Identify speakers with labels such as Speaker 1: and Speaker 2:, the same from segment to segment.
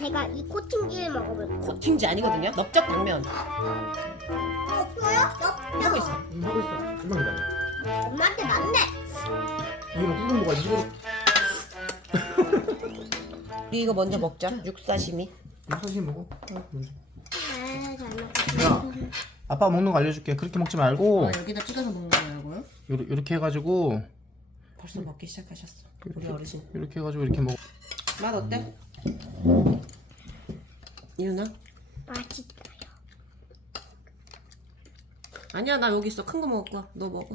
Speaker 1: 제가 이 코팅기를 먹어볼게요.
Speaker 2: 코팅지 아니거든요. 넓적 당면
Speaker 1: 없어요?
Speaker 2: 하고 있어.
Speaker 3: 하고 있어. 금방 기다려.
Speaker 1: 엄마한테 맞네.
Speaker 3: 이거는 뜯어 먹어야지.
Speaker 2: 우리 이거 먼저 먹자. 육사시미.
Speaker 3: 사실 먹어. 먼저.
Speaker 1: 아, 잘 먹었어.
Speaker 3: 야, 아빠 먹는 거 알려줄게. 그렇게 먹지 말고
Speaker 2: 여기다 찍어서 먹는 거라고요?
Speaker 3: 요렇게 해가지고
Speaker 2: 벌써 먹기 시작하셨어. 우리 어르신.
Speaker 3: 이렇게 해가지고 이렇게 먹어.
Speaker 2: 맛 어때? 이윤아?
Speaker 1: 맛있어요.
Speaker 2: 아니야, 나 여기 있어. 큰 거 먹을 거야. 너 먹어.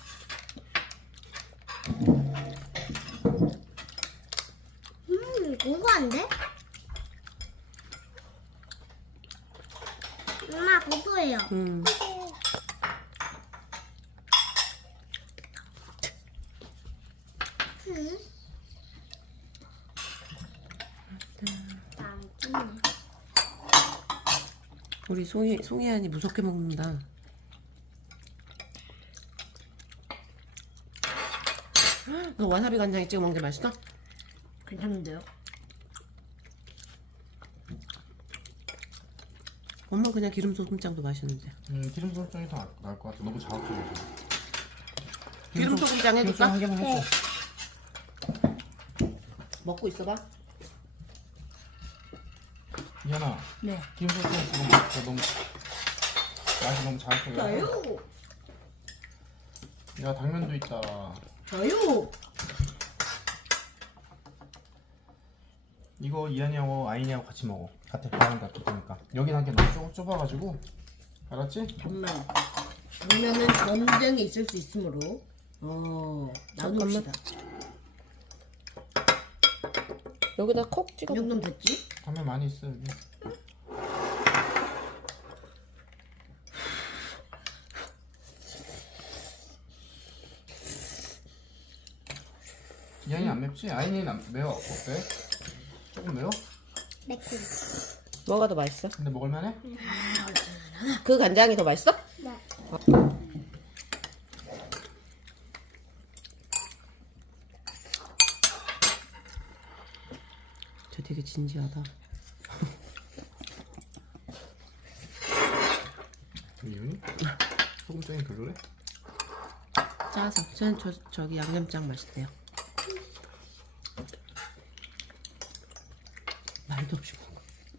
Speaker 1: 고소한데? 엄마 고소해요.
Speaker 2: 음. 우리 송이안이 무섭게 먹는다. 너 와사비 간장에 찍어 먹는 게 맛있어?
Speaker 1: 괜찮은데요?
Speaker 2: 엄마 그냥 기름 소금장도 맛있는데.
Speaker 3: 기름 소금장이 더 나을 것 같아. 너무 자극적이지.
Speaker 2: 기름 소금장 해줄까?
Speaker 3: 한 개만 해줘.
Speaker 2: 먹고 있어봐.
Speaker 3: 이현아.
Speaker 1: 네.
Speaker 3: 기름 소금장 지금 먹어. 너무 맛이 너무 자극적이야.
Speaker 1: 저요.
Speaker 3: 야, 당면도 있다.
Speaker 1: 저요.
Speaker 3: 이거 이한이하고 아인이하고 같이 먹어. 같아. 방은 같으니까. 여긴 한개 너무 좁아가지고. 알았지?
Speaker 4: 잠깐만. 그러면은 전쟁이 있을 수 있으므로 나눕시다.
Speaker 2: 여기다 콕 찍어.
Speaker 4: 이 정도면 됐지?
Speaker 3: 당면 많이 있어 여기. 이한이 안 맵지? 아인이는 안 매워. 어때? 조금 매워?
Speaker 1: 매콤.
Speaker 2: 뭐가 더 맛있어?
Speaker 3: 근데 먹을만해?
Speaker 2: 그 간장이 더 맛있어?
Speaker 1: 네.
Speaker 2: 저 되게 진지하다.
Speaker 3: 이윤이? 소금장이 별로래?
Speaker 2: 짜서. 저는 저기 양념장 맛있대요. 말도 없이 먹어.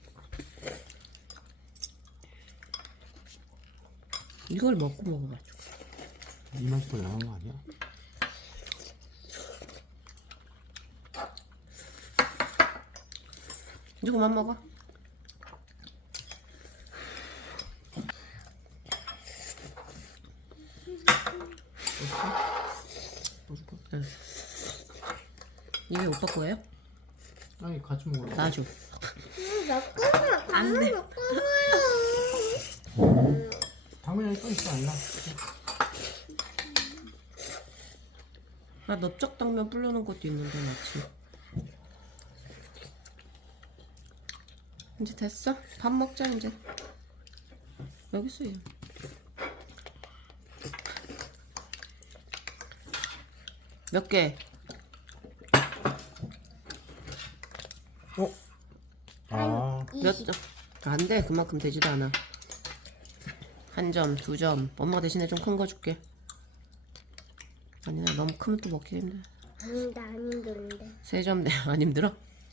Speaker 2: 이걸 먹고 먹어가지고.
Speaker 3: 이 맛이 더 양한 거 아니야?
Speaker 2: 이제 그만 먹어. 응. 이게 오빠 거예요?
Speaker 3: 아니 같이 먹으려.
Speaker 2: 놔줘.
Speaker 1: 매콤해. 안 돼.
Speaker 3: 당면 여기 또 있어 아니나?
Speaker 2: 나 넓적 당면 불려놓은 것도 있는데 마치. 이제 됐어? 밥 먹자 이제. 여기 있어요. 몇 개?
Speaker 3: 아
Speaker 2: 몇 점? 안 돼. 그만큼 되지도 않아. 한 점, 두 점. 엄마가 대신에 좀 큰 거 줄게. 아니나 너무 크면 또 먹기 힘들어.
Speaker 1: 아니다, 안 힘드는데.
Speaker 2: 세 점 내. 안 힘들어?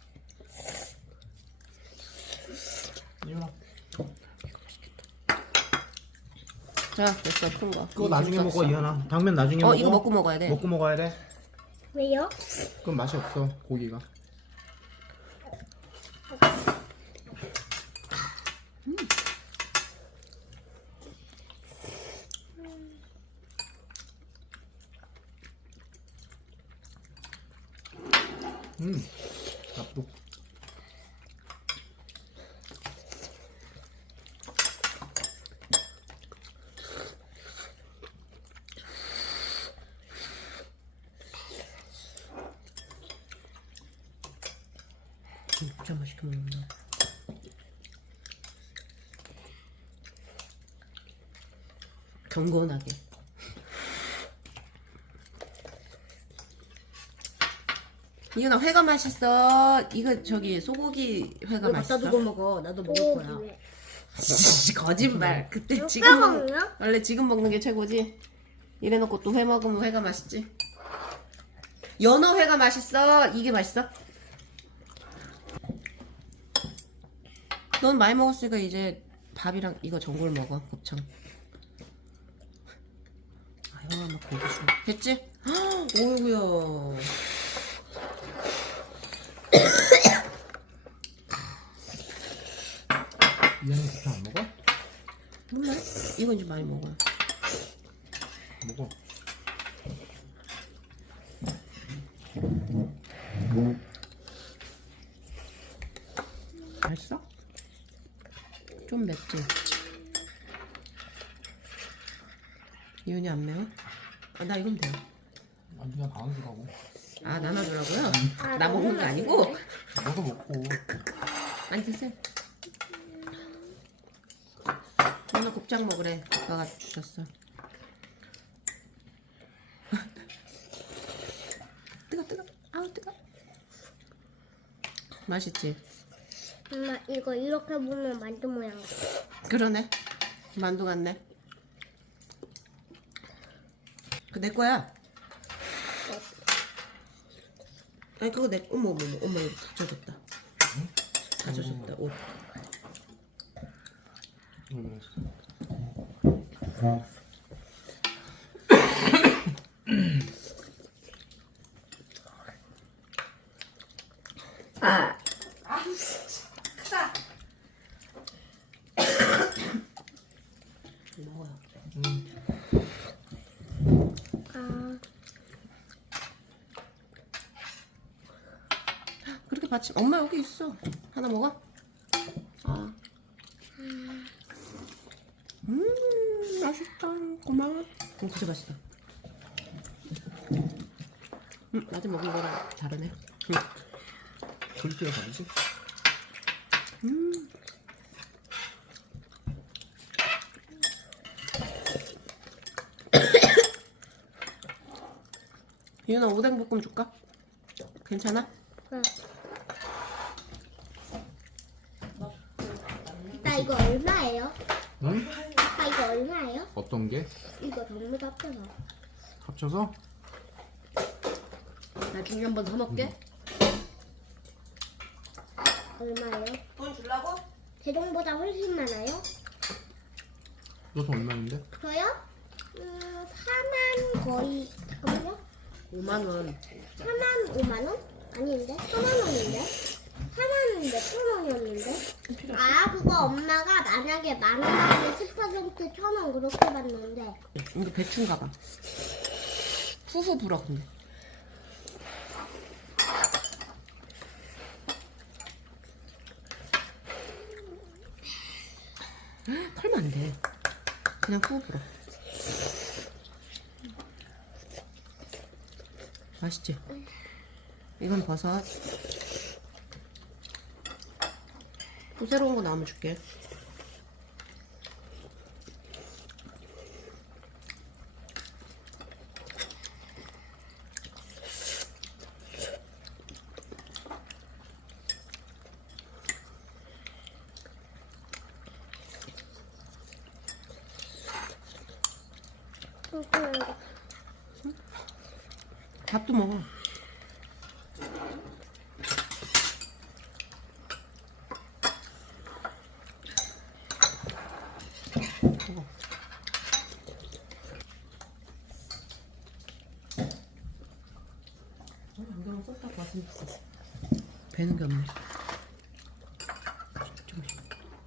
Speaker 3: 이윤아.
Speaker 2: 자, 됐어. 큰 거.
Speaker 3: 그거 나중에 먹어 이현아. 당면 나중에 먹어.
Speaker 2: 이거 먹고 먹어야 돼.
Speaker 3: 먹고 먹어야 돼.
Speaker 1: 왜요?
Speaker 3: 그럼 맛이 없어 고기가. 납도.
Speaker 2: 진짜 맛있게 먹는다. 경건하게. 이윤아 회가 맛있어. 이거 저기 소고기 회가
Speaker 4: 왜 갖다
Speaker 2: 맛있어.
Speaker 4: 두고 먹어? 나도 먹을 거야.
Speaker 1: 고기회.
Speaker 2: 거짓말. 그때
Speaker 1: 누가
Speaker 2: 지금
Speaker 1: 먹냐?
Speaker 2: 원래 지금 먹는 게 최고지. 이래놓고 또 회 먹으면 회가 맛있지. 연어 회가 맛있어. 이게 맛있어. 넌 많이 먹었으니까 이제 밥이랑 이거 전골 먹어. 곱창. 아 이거 막 고기 좀 됐지? 오이구야.
Speaker 3: 이현이 곱창 안 먹어?
Speaker 2: 몰라. 이건 좀 많이 먹어요.
Speaker 3: 먹어.
Speaker 2: 맛있어? 좀 맵지? 이윤이 안 매워? 아, 나 이건 돼요.
Speaker 3: 아 네가 나눠주라고.
Speaker 2: 아, 나눠주라고요?
Speaker 1: 아,
Speaker 2: 나 먹는 거 아니고?
Speaker 3: 너도 먹고.
Speaker 2: 아니, 드세요. 오늘 곱창 먹으래. 아빠가 주셨어. 뜨거. 아우, 뜨거. 맛있지?
Speaker 1: 엄마 이거 이렇게 보면 만두 모양 같아.
Speaker 2: 그러네. 만두 같네. 그 내 거야. 아니 그거 내 어머 엄마 이거 다 젖었다. 다 젖었다 옷.
Speaker 3: 왜 그랬어?
Speaker 2: 먹어요.
Speaker 1: 아,
Speaker 2: 그렇게 받침. 엄마 여기 있어. 하나 먹어. 아. 맛있다. 고마워. 진짜 맛있다. 낮에 먹은 거랑 다르네.
Speaker 3: 그렇게 다르지?
Speaker 2: 이윤아 오뎅 볶음 줄까? 괜찮아?
Speaker 1: 그래. 나 이거 얼마예요?
Speaker 3: 응?
Speaker 1: 아빠 이거 얼마예요?
Speaker 3: 어떤 게?
Speaker 1: 이거 전부 다 합쳐서.
Speaker 3: 합쳐서?
Speaker 4: 나중에 한번 사 먹게.
Speaker 1: 얼마예요?
Speaker 2: 돈 주려고?
Speaker 1: 대종보다 훨씬 많아요?
Speaker 3: 너 돈 얼마인데?
Speaker 1: 저요? 4만 거의 잠깐만요.
Speaker 4: 5만 원.
Speaker 1: 4만 5만 원? 아닌데? 4만 원인데? 4만 몇천 원이었는데? 아 그거 엄마가 만약에 만 원하면 10% 1,000원 그렇게 받는데
Speaker 2: 이거 배추인가 봐. 후후 불어 근데. 털면 안 돼. 그냥 후후 불어. 맛있지? 이건 버섯. 또 새로운 거 나오면 줄게. 밥도 먹어. 먹어. 안경을 썼다 봤으면 좋겠어. 배는 게 없네. 진짜 맛있어.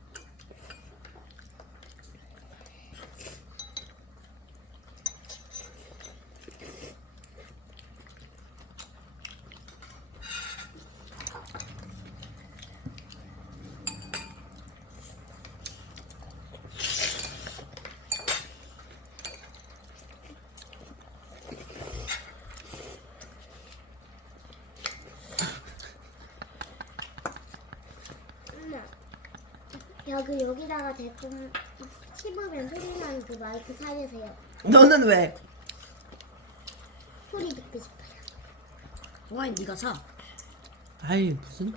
Speaker 1: 여기다가 대충 씹으면 소리 나는 그 마이크 사주세요.
Speaker 2: 너는 왜?
Speaker 1: 소리 듣고 싶어요.
Speaker 4: 와인 네가 사. 아이 무슨?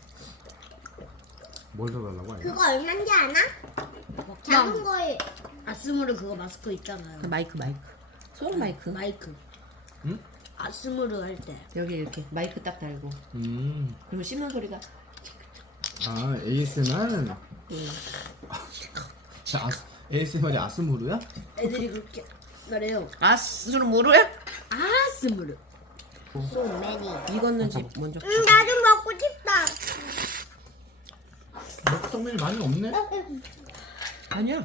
Speaker 3: 뭘 사달라고 아니야?
Speaker 1: 그거 얼마인지 아나? 작은 거에
Speaker 4: 아스무르 그거 마스크 있잖아요.
Speaker 2: 그 마이크. 소형 마이크.
Speaker 4: 마이크.
Speaker 3: 응?
Speaker 4: 아스무르 할 때.
Speaker 2: 여기 이렇게 마이크 딱 달고.
Speaker 3: 음.
Speaker 2: 그리고 씹는 소리가.
Speaker 3: 아 ASMR? ASMR이 아스무르야?
Speaker 4: 애들이 그렇게 말해요.
Speaker 2: 아스로 모르야?
Speaker 4: 아스무르.
Speaker 1: so many.
Speaker 2: 익었는지 먼저.
Speaker 1: 나 좀 먹고 싶다.
Speaker 3: 떡밀 많이 없네?
Speaker 2: 아니야.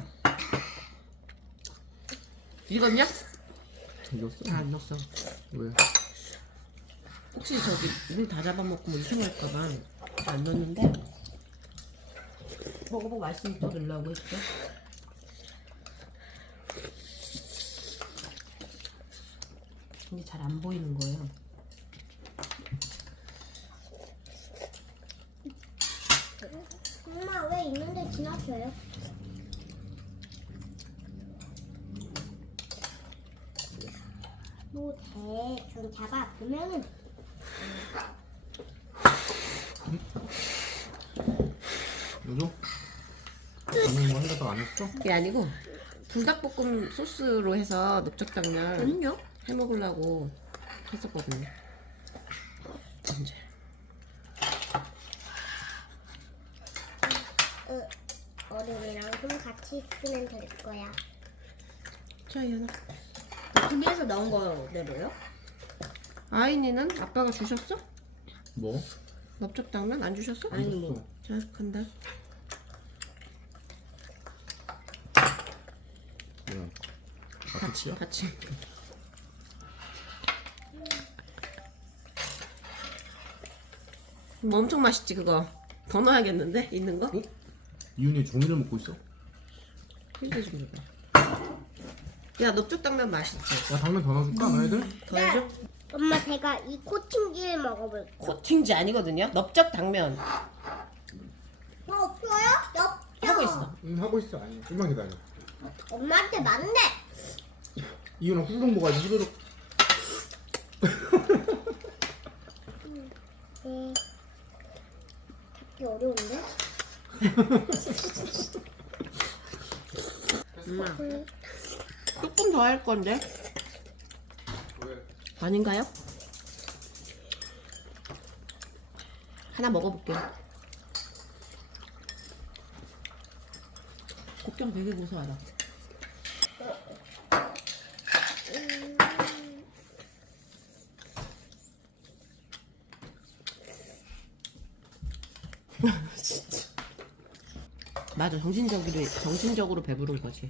Speaker 2: 익었냐?
Speaker 3: 익었어?
Speaker 2: 안 넣었어.
Speaker 3: 왜?
Speaker 2: 혹시 저기 물 다 잡아먹고 뭐 이상할까봐 안 넣었는데 먹어보고 맛있으면 또 넣으려고 했어. 근데 잘 안 보이는 거예요.
Speaker 1: 엄마 왜 있는데 지나쳐요? 뭐 대충 잡아보면은
Speaker 3: 요즘? 오늘 뭐 한다고 안 했어?
Speaker 2: 그게 아니고 불닭볶음 소스로 해서 넓적당면
Speaker 4: 아니요.
Speaker 2: 해먹으려고 했었거든요. 언제?
Speaker 1: 얼음이랑 좀 같이 쓰면 될 거야.
Speaker 2: 자, 이현아.
Speaker 4: TV에서 나온 거대로요?
Speaker 2: 아이니는 아빠가 주셨어?
Speaker 3: 뭐?
Speaker 2: 넓적당면 안 주셨어?
Speaker 4: 아니 뭐.
Speaker 2: 자, 간다.
Speaker 3: 뭐야? 같이야?
Speaker 2: 같이. 뭐 엄청 맛있지 그거. 더 넣어야겠는데 있는 거?
Speaker 3: 이윤이 종이를 먹고 있어.
Speaker 2: 필드 좀 줘봐. 야 넓적당면 맛있지?
Speaker 3: 야 당면 더 넣어줄까 너희들?
Speaker 2: 더 해줘?
Speaker 1: 엄마 제가 이 코팅기를 먹어볼게.
Speaker 2: 코팅지 아니거든요. 넓적당면
Speaker 1: 없어요? 없죠.
Speaker 2: 하고 있어.
Speaker 3: 응 하고 있어. 아니 좀만 기다려.
Speaker 1: 엄마한테 맞는데.
Speaker 3: 이윤아 후루룩 먹어야지 후루룩.
Speaker 1: 잡기 어려운데?
Speaker 2: 엄마 조금 더 할 건데 아닌가요? 하나 먹어볼게요. 곱창 되게 고소하다. 진짜. 맞아, 정신적으로 배부른 거지.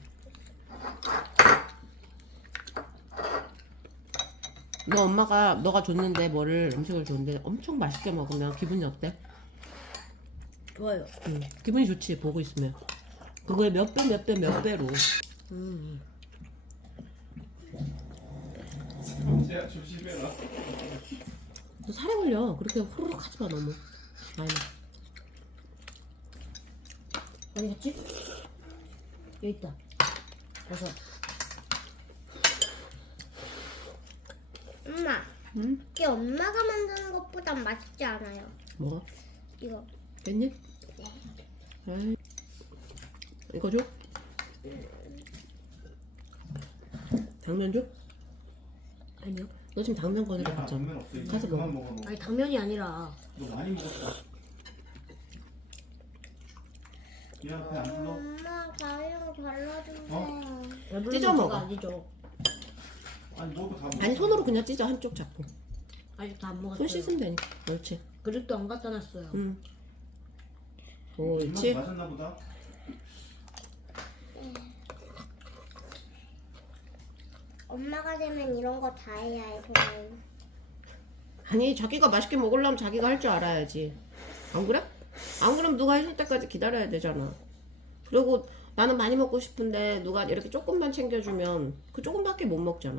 Speaker 2: 너 엄마가 너가 줬는데 뭐를 음식을 줬는데 엄청 맛있게 먹으면 기분이 어때?
Speaker 4: 좋아요.
Speaker 2: 응, 기분이 좋지 보고 있으면. 그거에 몇 배로. 너 살에 걸려. 그렇게 후루룩 하지 마 너무. 아니.
Speaker 4: 어디 갔지? 여기 있다. 버섯.
Speaker 1: 엄마,
Speaker 2: 응?
Speaker 1: 이게 엄마가 만드는 것보단 맛있지 않아요?
Speaker 2: 뭐가?
Speaker 1: 이거.
Speaker 2: 깻잎? 에이. 이거 줘? 당면 줘?
Speaker 4: 아니요.
Speaker 2: 너 지금 당면 거느려
Speaker 3: 야,
Speaker 2: 갔잖아.
Speaker 3: 당면 없어. 이제
Speaker 2: 가서
Speaker 3: 그만
Speaker 2: 먹어.
Speaker 3: 먹어. 너.
Speaker 4: 아니 당면이 아니라
Speaker 3: 너 많이 먹었어. 얘 앞에 안 불러?
Speaker 1: 엄마가 이거 발라주세요.
Speaker 3: 어?
Speaker 4: 배부른
Speaker 2: 찢어 먹어.
Speaker 4: 문제가 아니죠.
Speaker 3: 아니 너도 다 먹어.
Speaker 2: 아니 손으로 그냥 찢어 한쪽 잡고.
Speaker 4: 아직 다 안
Speaker 2: 손
Speaker 4: 먹었어요.
Speaker 2: 씻으면 되니까. 그렇지.
Speaker 4: 그릇도 안 갖다 놨어요.
Speaker 2: 응.
Speaker 3: 입맛
Speaker 2: 옳지.
Speaker 3: 맞았나 보다.
Speaker 1: 엄마가 되면 이런 거 다 해야 해, 저는.
Speaker 2: 아니 자기가 맛있게 먹으려면 자기가 할 줄 알아야지. 안 그래? 안 그러면 누가 해줄 때까지 기다려야 되잖아. 그리고 나는 많이 먹고 싶은데 누가 이렇게 조금만 챙겨주면 그 조금밖에 못 먹잖아.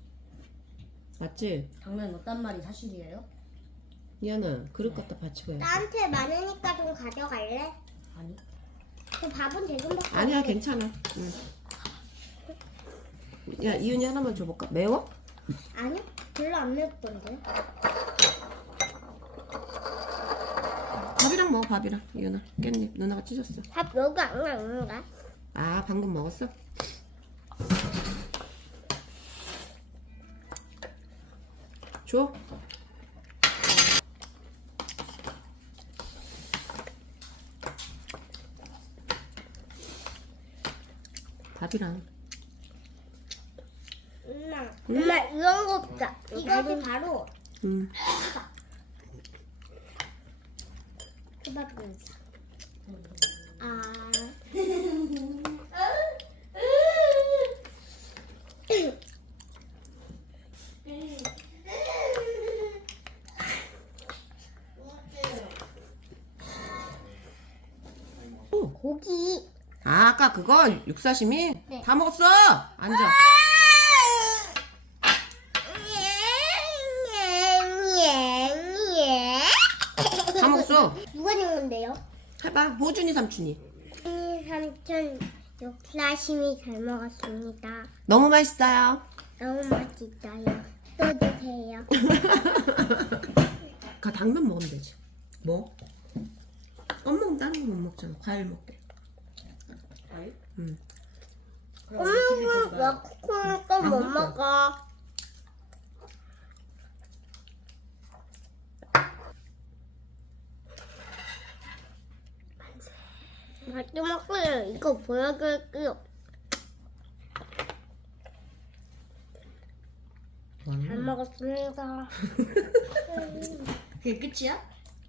Speaker 2: 맞지?
Speaker 4: 당면 어떤 말이 사실이에요?
Speaker 2: 미안아 그릇 갖다 받치고 해.
Speaker 1: 나한테 많으니까 좀 가져갈래?
Speaker 4: 아니.
Speaker 1: 그 밥은 대금밖에
Speaker 2: 아니야
Speaker 1: 없는데.
Speaker 2: 괜찮아. 응. 야 이윤이 하나만 줘볼까? 매워?
Speaker 1: 아니요? 별로 안 맵던데.
Speaker 2: 밥이랑 먹어 밥이랑. 이현아 깻잎 누나가 찢었어.
Speaker 1: 밥 여기 안 나오는가?
Speaker 2: 아 방금 먹었어? 줘. 밥이랑.
Speaker 1: 엄마 이런 거 없다. 이것이 바로 초밥입니다. 아. 고기.
Speaker 2: 아 아까 그거 육사시미?
Speaker 1: 네.
Speaker 2: 다 먹었어. 앉아. 다 먹었어.
Speaker 1: 누가 줬는데요?
Speaker 2: 해봐. 호준이 삼촌이.
Speaker 1: 삼촌 육사심이 잘 먹었습니다.
Speaker 2: 너무 맛있어요.
Speaker 1: 너무 맛있어요. 또 주세요.
Speaker 2: 그 당면 먹으면 되지. 뭐? 껌 먹으면 다른 거 못 먹잖아. 과일 먹게.
Speaker 4: 과일?
Speaker 2: 응.
Speaker 1: 엄마는 왜 코코넛 못 먹어? 마지막으로 이거 보여드릴게요. 잘 먹었습니다.
Speaker 4: 그게 끝이야?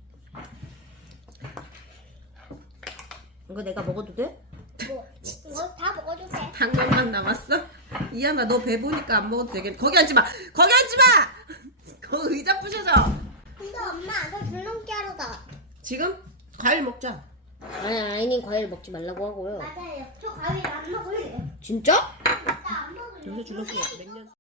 Speaker 4: 이거 내가 먹어도 돼?
Speaker 1: 뭐, 이거 다 먹어도 돼.
Speaker 2: 당면만 남았어? 이한아 너 배부니까 안 먹어도 되겠네. 거기 앉지 마. 거기 앉지 마. 거기 의자 부셔져.
Speaker 1: 근데 엄마, 저 줄넘기 하러 가.
Speaker 2: 지금 과일 먹자.
Speaker 4: 아니 아이는 과일 먹지 말라고 하고요.
Speaker 1: 맞아요. 저 과일 안 먹을래요.
Speaker 4: 진짜?
Speaker 1: 나 안 먹을래요.
Speaker 2: 요새 줄넘기 몇 년?